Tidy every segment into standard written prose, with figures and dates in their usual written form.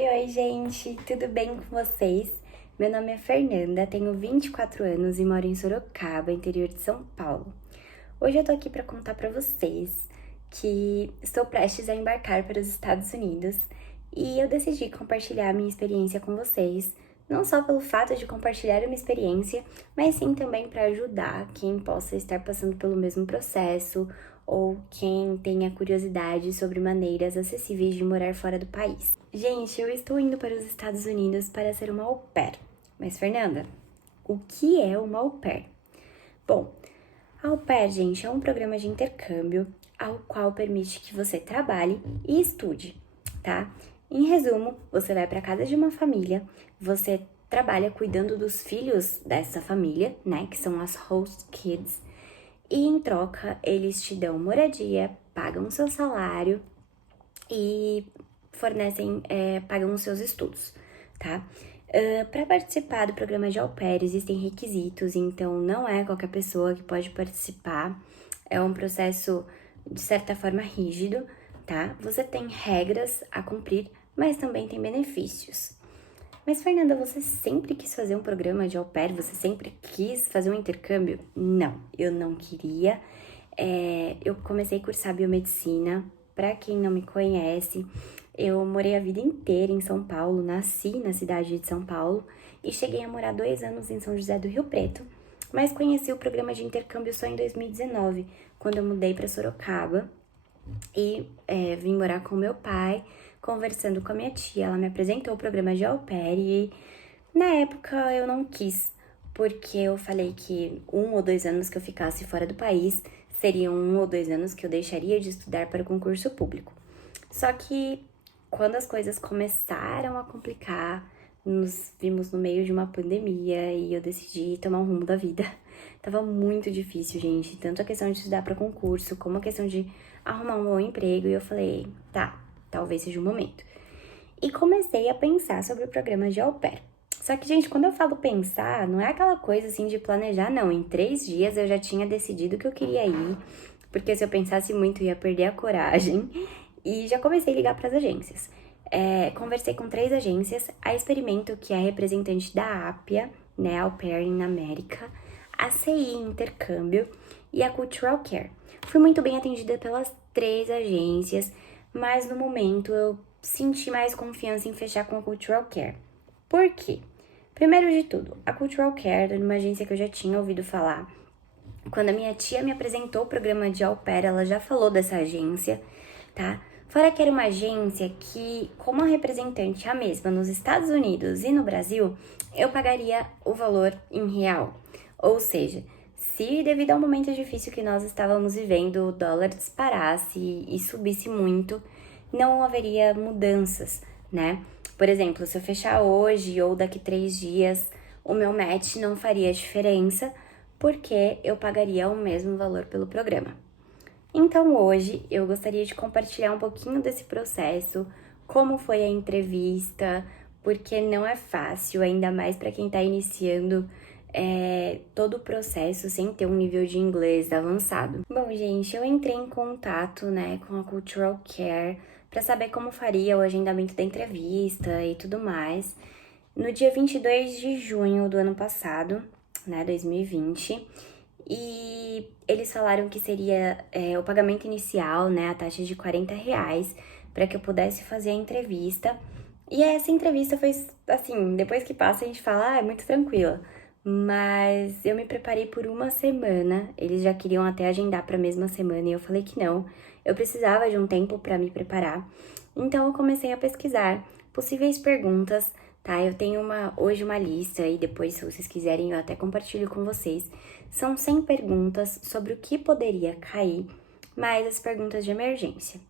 Oi, gente! Tudo bem com vocês? Meu nome é Fernanda, tenho 24 anos e moro em Sorocaba, interior de São Paulo. Hoje eu tô aqui para contar para vocês que estou prestes a embarcar para os Estados Unidos e eu decidi compartilhar minha experiência com vocês, não só pelo fato de compartilhar uma experiência, mas sim também para ajudar quem possa estar passando pelo mesmo processo ou quem tenha curiosidade sobre maneiras acessíveis de morar fora do país. Gente, eu estou indo para os Estados Unidos para ser uma au pair. Mas, Fernanda, o que é uma au pair? Bom, a au pair, gente, é um programa de intercâmbio ao qual permite que você trabalhe e estude, tá? Em resumo, você vai para casa de uma família, você trabalha cuidando dos filhos dessa família, né, que são as host kids, e em troca eles te dão moradia, pagam seu salário e fornecem, pagam os seus estudos, tá? Para participar do programa de au pair existem requisitos, então não é qualquer pessoa que pode participar, é um processo de certa forma rígido, tá? Você tem regras a cumprir, mas também tem benefícios. Mas, Fernanda, você sempre quis fazer um programa de au pair? Você sempre quis fazer um intercâmbio? Não, eu não queria. Eu comecei a cursar biomedicina. Para quem não me conhece, eu morei a vida inteira em São Paulo, nasci na cidade de São Paulo e cheguei a morar 2 anos em São José do Rio Preto, mas conheci o programa de intercâmbio só em 2019, quando eu mudei para Sorocaba e vim morar com meu pai, conversando com a minha tia. Ela me apresentou o programa de au pair e na época eu não quis, porque eu falei que 1 ou 2 anos que eu ficasse fora do país seriam 1 ou 2 anos que eu deixaria de estudar para o concurso público. Só que quando as coisas começaram a complicar, nos vimos no meio de uma pandemia e eu decidi tomar um rumo da vida. Tava muito difícil, gente, tanto a questão de estudar para concurso, como a questão de arrumar um bom emprego, e eu falei, tá, talvez seja o momento. E comecei a pensar sobre o programa de au pair. Só que, gente, quando eu falo pensar, não é aquela coisa assim de planejar, não. Em 3 dias eu já tinha decidido que eu queria ir, porque se eu pensasse muito eu ia perder a coragem. E já comecei a ligar para as agências. Conversei com 3 agências, a Experimento, que é a representante da Appia, né, Au Pair in América, a CI Intercâmbio e a Cultural Care. Fui muito bem atendida pelas 3 agências, mas no momento eu senti mais confiança em fechar com a Cultural Care. Por quê? Primeiro de tudo, a Cultural Care era uma agência que eu já tinha ouvido falar. Quando a minha tia me apresentou o programa de au pair, ela já falou dessa agência, tá? Fora que era uma agência que, como a representante a mesma nos Estados Unidos e no Brasil, eu pagaria o valor em real. Ou seja, se devido ao momento difícil que nós estávamos vivendo, o dólar disparasse e subisse muito, não haveria mudanças, né? Por exemplo, se eu fechar hoje ou daqui 3 dias, o meu match não faria diferença, porque eu pagaria o mesmo valor pelo programa. Então hoje eu gostaria de compartilhar um pouquinho desse processo, como foi a entrevista, porque não é fácil, ainda mais para quem está iniciando todo o processo sem ter um nível de inglês avançado. Bom, gente, eu entrei em contato, né, com a Cultural Care para saber como faria o agendamento da entrevista e tudo mais. No dia 22 de junho do ano passado, né, 2020, e eles falaram que seria o pagamento inicial, né, a taxa de R$ 40, para que eu pudesse fazer a entrevista. E essa entrevista foi, assim, depois que passa a gente fala, é muito tranquila. Mas eu me preparei por 1 semana, eles já queriam até agendar para a mesma semana e eu falei que não. Eu precisava de um tempo para me preparar. Então eu comecei a pesquisar possíveis perguntas, tá? Eu tenho hoje uma lista e depois, se vocês quiserem, eu até compartilho com vocês. São 100 perguntas sobre o que poderia cair, mais as perguntas de emergência.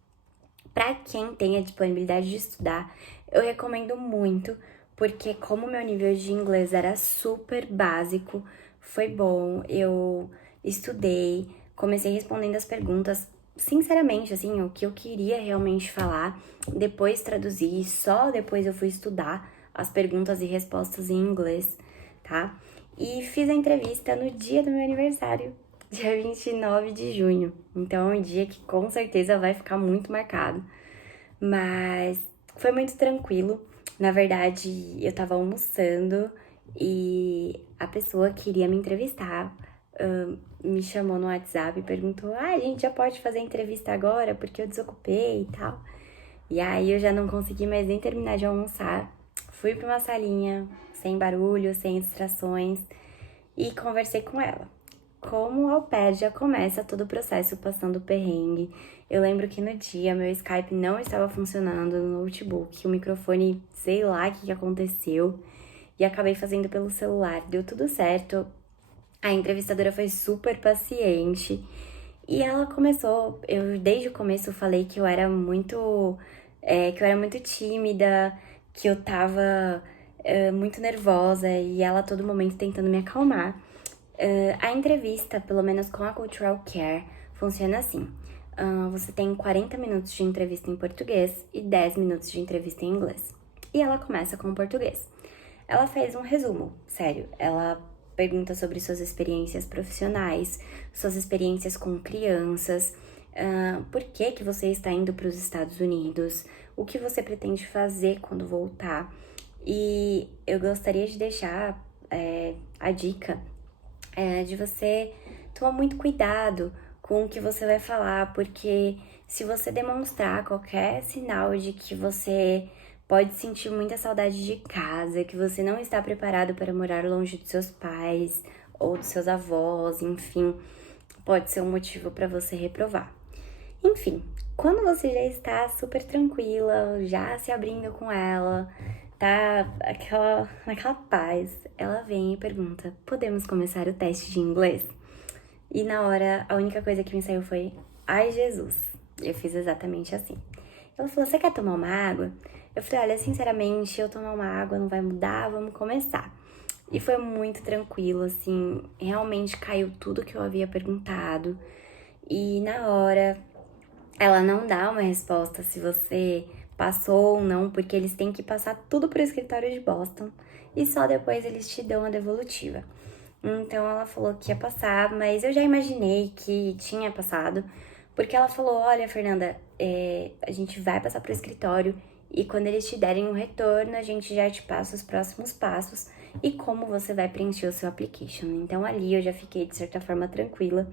Para quem tem a disponibilidade de estudar, eu recomendo muito, porque como meu nível de inglês era super básico, foi bom, eu estudei, comecei respondendo as perguntas, sinceramente, assim, o que eu queria realmente falar, depois traduzi, só depois eu fui estudar as perguntas e respostas em inglês, tá? E fiz a entrevista no dia do meu aniversário, dia 29 de junho. Então é um dia que com certeza vai ficar muito marcado. Mas Foi muito tranquilo. Na verdade, eu tava almoçando e a pessoa que iria me entrevistar me chamou no WhatsApp e perguntou: Ah, a gente já pode fazer a entrevista agora porque eu desocupei e tal. E aí eu já não consegui mais nem terminar de almoçar. Fui pra uma salinha, sem barulho, sem distrações, e conversei com ela. Como ao pé já começa todo o processo passando perrengue. Eu lembro que no dia meu Skype não estava funcionando no notebook, o microfone, sei lá o que aconteceu, e acabei fazendo pelo celular. Deu tudo certo. A entrevistadora foi super paciente e ela começou. Eu desde o começo falei que eu era muito tímida, que eu tava muito nervosa e ela a todo momento tentando me acalmar. A entrevista, pelo menos com a Cultural Care, funciona assim. Você tem 40 minutos de entrevista em português e 10 minutos de entrevista em inglês. E ela começa com o português. Ela fez um resumo, sério. Ela pergunta sobre suas experiências profissionais, suas experiências com crianças, por que que você está indo para os Estados Unidos, o que você pretende fazer quando voltar. E eu gostaria de deixar a dica de você tomar muito cuidado com o que você vai falar, porque se você demonstrar qualquer sinal de que você pode sentir muita saudade de casa, que você não está preparado para morar longe dos seus pais ou dos seus avós, enfim, pode ser um motivo para você reprovar. Enfim, quando você já está super tranquila, já se abrindo com ela, tá naquela paz, ela vem e pergunta: podemos começar o teste de inglês? E na hora, a única coisa que me saiu foi: ai, Jesus. Eu fiz exatamente assim. Ela falou: você quer tomar uma água? Eu falei: olha, sinceramente, eu tomar uma água não vai mudar, vamos começar. E foi muito tranquilo, assim, realmente caiu tudo que eu havia perguntado. E na hora, ela não dá uma resposta se você passou ou não, porque eles têm que passar tudo pro escritório de Boston e só depois eles te dão a devolutiva. Então ela falou que ia passar, mas eu já imaginei que tinha passado, porque ela falou: olha, Fernanda, a gente vai passar pro escritório e quando eles te derem um retorno, a gente já te passa os próximos passos e como você vai preencher o seu application. Então ali eu já fiquei de certa forma tranquila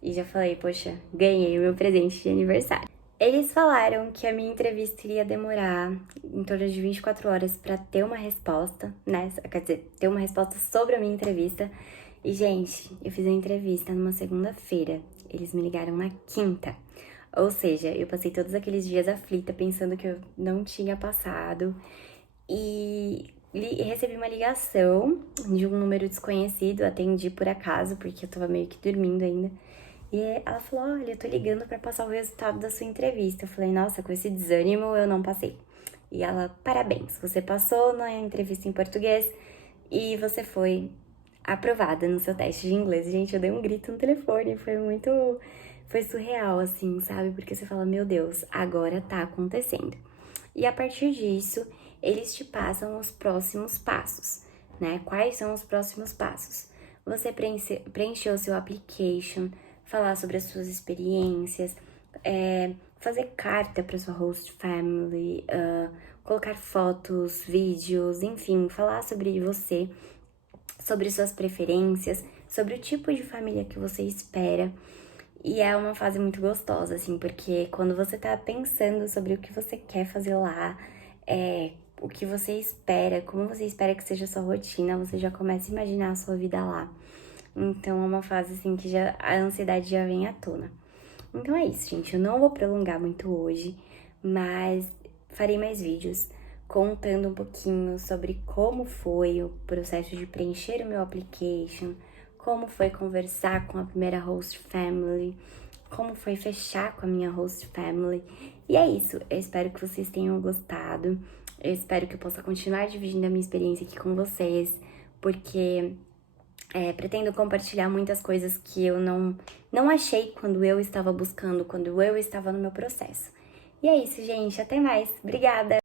e já falei: poxa, ganhei o meu presente de aniversário. Eles falaram que a minha entrevista iria demorar em torno de 24 horas para ter uma resposta, né? Quer dizer, ter uma resposta sobre a minha entrevista. E, gente, eu fiz a entrevista numa segunda-feira. Eles me ligaram na quinta. Ou seja, eu passei todos aqueles dias aflita pensando que eu não tinha passado. E recebi uma ligação de um número desconhecido, atendi por acaso, porque eu tava meio que dormindo ainda. E ela falou: olha, eu tô ligando pra passar o resultado da sua entrevista. Eu falei: nossa, com esse desânimo eu não passei. E ela: parabéns, você passou na entrevista em português e você foi aprovada no seu teste de inglês. Gente, eu dei um grito no telefone, foi surreal, assim, sabe? Porque você fala: meu Deus, agora tá acontecendo. E a partir disso, eles te passam os próximos passos, né? Quais são os próximos passos? Você preencheu o seu application, falar sobre as suas experiências, fazer carta para sua host family, colocar fotos, vídeos, enfim, falar sobre você, sobre suas preferências, sobre o tipo de família que você espera. E é uma fase muito gostosa, assim, porque quando você tá pensando sobre o que você quer fazer lá, o que você espera, como você espera que seja a sua rotina, você já começa a imaginar a sua vida lá. Então é uma fase assim que a ansiedade já vem à tona. Então é isso, gente. Eu não vou prolongar muito hoje, mas farei mais vídeos contando um pouquinho sobre como foi o processo de preencher o meu application, como foi conversar com a primeira host family, como foi fechar com a minha host family. E é isso. Eu espero que vocês tenham gostado. Eu espero que eu possa continuar dividindo a minha experiência aqui com vocês, porque pretendo compartilhar muitas coisas que eu não achei quando eu estava buscando, quando eu estava no meu processo. E é isso, gente. Até mais. Obrigada!